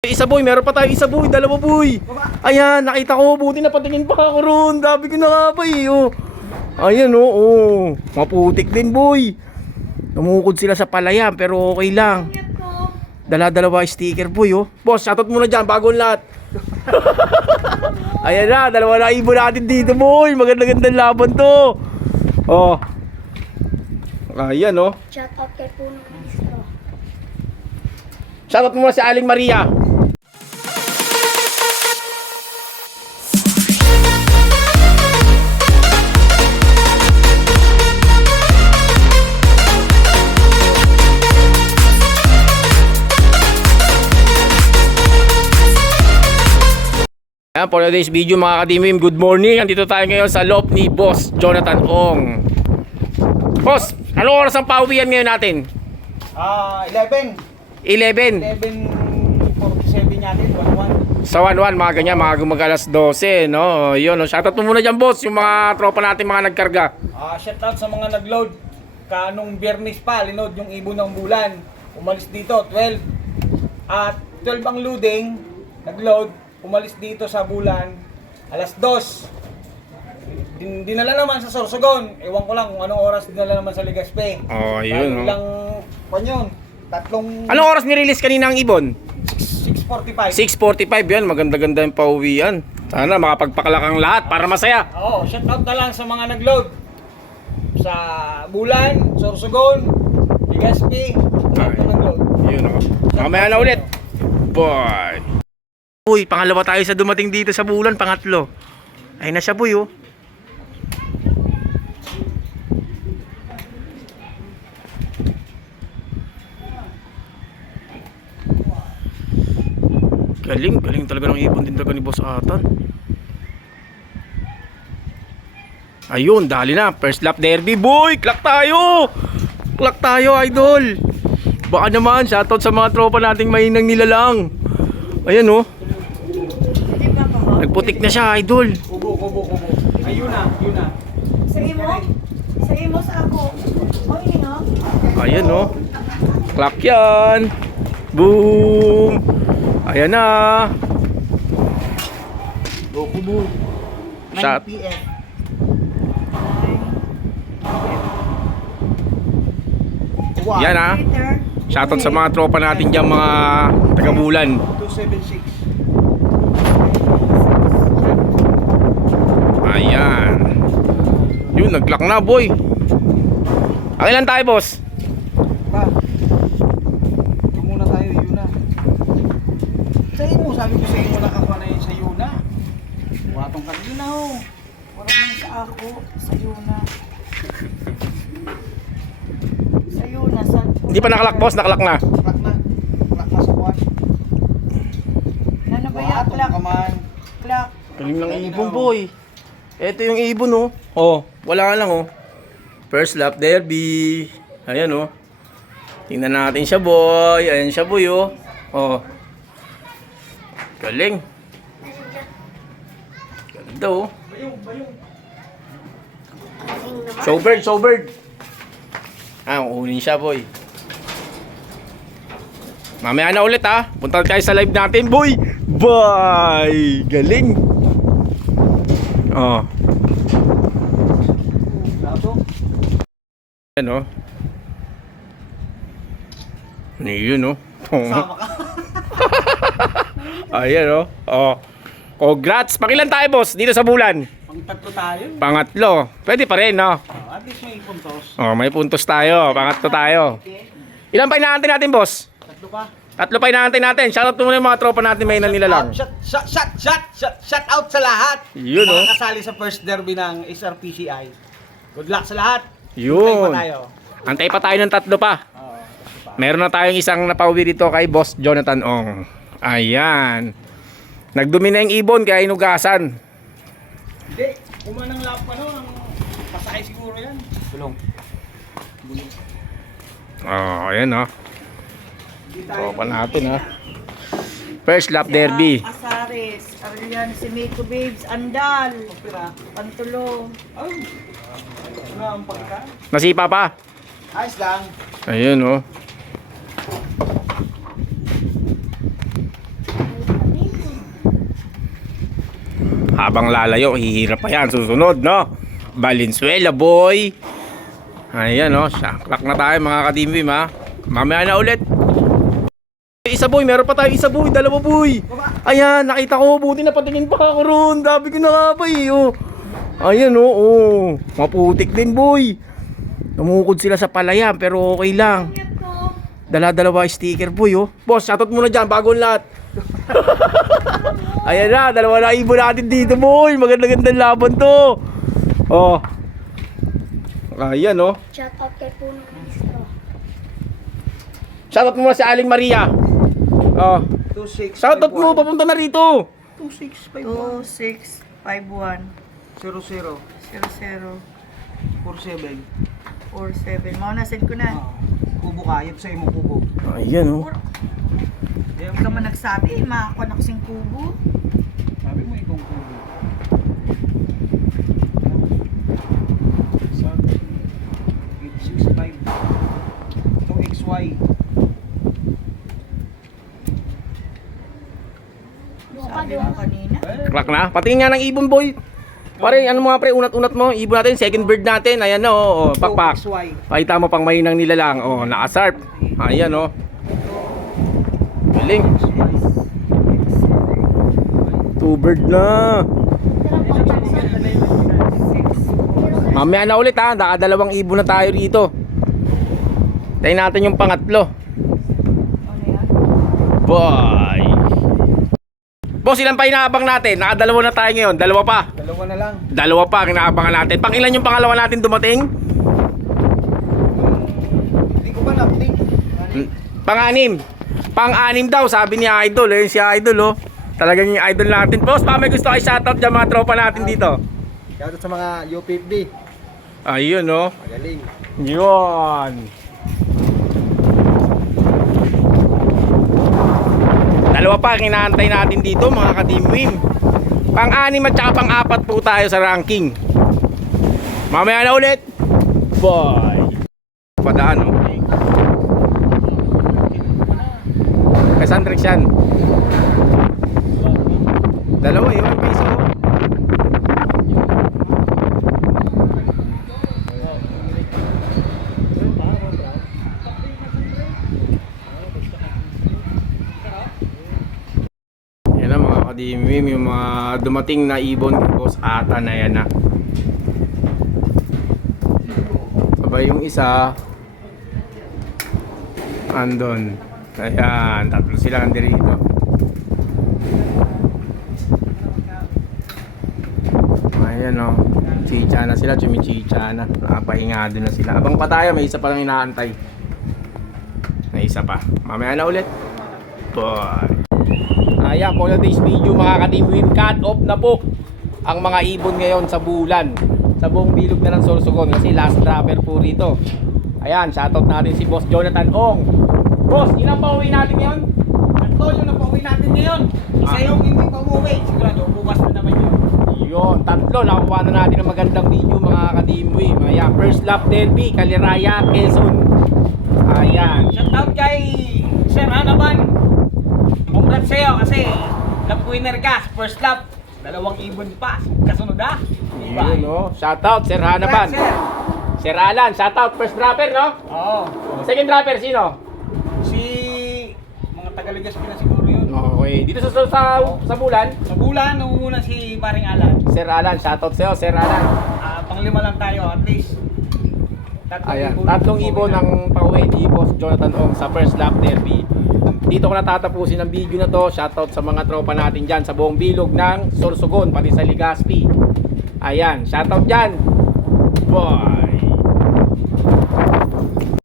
Isa boy, meron pa tayo isa boy, dalawa boy. Ayan, nakita ko, buti na patingin pa ako ron. Dabi ko na nga ba eh. Oh. Ayan oh. Maputik din boy. Tumukod sila sa palayan pero okay lang. Dala-dalawa sticker boy oh. Boss, shoutout muna dyan, bagong lahat. Ayan na, dalawa na ibon natin dito boy. Maganda-gandang laban to. Oh. Ayan oh. Shoutout kay Puno Maestro. Shoutout muna si Aling Maria. Ayan, for today's video mga kadimim, good morning. Andito tayo ngayon sa loob ni Boss Jonathan Ong. Boss, anong oras ang pauwian ngayon natin? 11. 11:47 natin, 11. Sa 11, mga ganyan, mga gumagalas 12, no? Yun, no? Shoutout mo muna dyan, boss, yung mga tropa natin, mga nagkarga. Shoutout sa mga nag-load. Kanong biyernes pa, linod yung ibon ng bulan. Umalis dito, 12. At 12 ang loading, nag-load. Umalis dito sa bulan, alas 2. Dinala naman sa Sorsogon. Ewan ko lang kung anong oras dinala naman sa Legazpi. Oh, yun, no? Ilang, yun, tatlong... Anong oras nirelease kanina ang ibon? 6:45. 6:45 yan, maganda-ganda yung pauwian. Sana makapagpakalakang lahat para masaya. Oo, shoutout na lang sa mga nag-load. Sa Bulan, Sorsogon, Legazpi, lahat na nag-load. Yun, no? Mamaya na ulit. Boy. Uy, pangalawa tayo sa dumating dito sa bulan, pangatlo. Ayun na siya, boy, oh. Galing talaga ng ibon din talaga ni Boss Atan. Ayun, dali na. First lap derby, boy. Clock tayo, idol. Baka naman, shoutout sa mga tropa nating mainang nilalang. Ayan, oh. Nagputik na siya, idol. Kubo. Ayun na. Sa imo sa ako. O ini no? Ayan, oh. Clock yan. Boom. Ayan na. Kubo. Shot. 9 PM. Yan, ah. Shoutout sa mga tropa natin dyan, mga taga-bulan. 276. Ayan. Yun, nag-clock na, boy. Okay lang tayo, boss. Pa. Ito muna tayo, yun na. Sa iyo, sabi ko sa iyo, nakakuha na yun sa iyo na. Watong ka yun na ho. Wala man sa ako. Sa iyo na. Sa iyo na. Hindi pa nakalak, boss. Nakalak na. Klak na. Klak na sa kuwan. Ano ba yan? Watong Clock. ka man. Clock. Galing ng ibon, boy. Ito yung ibon, oh. Oh, wala lang, oh. First lap derby. Ayan, oh. Tingnan natin siya, boy. Ayan siya, boy, oh. Oh. Galing. Ganda, oh. Showbird. Kunin siya, boy. Mamaya na ulit, ha. Punta tayo sa live natin, boy. Bye! Galing. Oh. Ayan, oh. Yun, oh. Sama ka. Ayan, oh. Oh. Congrats. Pakilan tayo, boss, dito sa bulan. Pang tatlo tayo. Pangatlo. Pwede pa rin, no? At least may puntos. Oh, may puntos tayo. Pangatlo tayo. Ilan pa inaantay natin, boss? Tatlo pa. Tatlo pa inaantay natin. Shoutout muna yung mga tropa natin, may nila lang. Shout out sa lahat. Yun, mga oh. kasali sa first derby ng SRPCI. Good luck sa lahat. Yun. Hintay pa tayo. Antay pa tayo ng tatlo pa. Oo. Meron na tayong isang napauwi dito kay Boss Jonathan Ong. Ayan. Nagdumi na yung ibon kaya inugasan. Hindi. Kumanang lap pa no. Pasakay siguro yan. Bulong. Oh, ayan, oh. Hindi tayo. Tropa natin, ha. First lap derby. Asares. Arian. Si Miko Babes. Andal. Opera. Pantulo. Oh. Ano ang pagka? Nasipa pa. Ayos lang. Ayun, oh. Habang lalayo, hihirap pa yan. Susunod, no? Valenzuela, boy. Ayan, no? Shaklak na tayo, mga ka-team ha. Mamaya na ulit. Isa, boy. Meron pa tayo isa, boy. Dalawa, boy. Ayan, nakita ko. Buti na patingin pa ako ron. Dabi ko na nga ba, oh. Ayan, oh. Maputik din, boy. Tumukod sila sa palayan, pero okay lang. Dala-dalawa sticker, boy, oh. Boss, shoutout muna dyan, bagong lahat. Ayan na, dalawa na ibon natin dito, boy. Maganda-gandang laban to. Oh. Ayan, oh. Shout out kay Puno Ministro. Shoutout mo sa Aling Maria. Oh. 2651. Shoutout mo, papunta na rito. 2651 2651 00 00 47. 47. Mau na send ko na. Kubo kayod sa imo kubo. Ayan, oh. Hindi ka man nagsabi, makakuha na kasing kubo. Sabi mo ikong kubo. 865 2XY. Sabi mo kanina. Crack na. Patingin nga ng ibon, boy. Pare, ano mga pre, unat-unat mo. Ibon natin, second bird natin. Ayan, oh. Pakpak. 2XY. Pakita mo pang mahinang nila lang. Oh, nakasarp. Ayan, oh. Galing. Two bird na. Mamaya na ulit ha. Nakadalawang ibon na tayo rito. Tayo natin yung pangatlo. Ano yan? Boy. Boss, ilan pa inaabang natin? Nakadalawa na tayo ngayon. Dalawa pa. Dalawa na lang. Dalawa pa ang inaabangan natin. Pang ilan yung pangalawa natin dumating? Hindi ko ba na-update? Pang-anim. Pang-anim daw, sabi ni Idol. Ayun si Idol, oh. Talagang yung idol natin. Boss, pa may gusto kayo shoutout dyan mga tropa natin dito. Shoutout sa mga UPFB. Ayun, oh. Magaling. Yun. Dalawa pa ang inaantay natin dito, mga ka-team win. Pang-anim at saka pang-apat po tayo sa ranking. Mamaya na ulit. Bye. Padaan, oh. Kay Sandrex yan. Dalawa, yun. May isa, oh. Yan na mga kadimim, yung mga dumating na ibon, boss ata na yan na. Sabay yung isa andon. Ayan, tatlo sila nandito. Ayan, oh. Chicha na sila, chumichicha na. Nakapahinga din na sila. Abang pa tayo, may isa pa lang inaantay. May isa pa. Mamaya na ulit. Bye. Ayan, for today's video mga ka-team win, cut off na po ang mga ibon ngayon sa bulan. Sa buong bilog na ng Sorsogon kasi last dropper po rito. Ayan, shoutout natin si Boss Jonathan Ong. Boss, ilang pauwi natin ngayon? Tatlo yung napauwi natin ngayon. Isa yung hindi pa umuwi. Sigurado, bukas na naman yun. Yun, tatlo. Nakuha na natin ng magandang video mga ka-team win. Ayan, first lap derby, Kaliraya, Quezon. Ayan. Shoutout kay Sir Hanaban. Congrats sa'yo kasi lap winner ka sa first lap. Dalawang ibon pa. Kasunod ah. Diba? Yun, no? Shoutout, Sir Hanaban. Sir. Sir Alan, shoutout. First dropper, no? Oo. Second dropper, sino? Si mga Tagaligas na siguro yun. Okay. Dito sa bulan, Sa bulan, nunguna si Paring Alan. Sir Alan, shoutout sa'yo, Sir Alan. Panglima lang tayo at least. Ayan, tatlong ibon ang pauwi ni Boss Jonathan Ong sa first lap derby. Dito ko natatapusin ang video na to. Shoutout sa mga tropa natin dyan sa buong bilog ng Sorsogon, pati sa Legazpi. Ayan, shoutout dyan. Boy.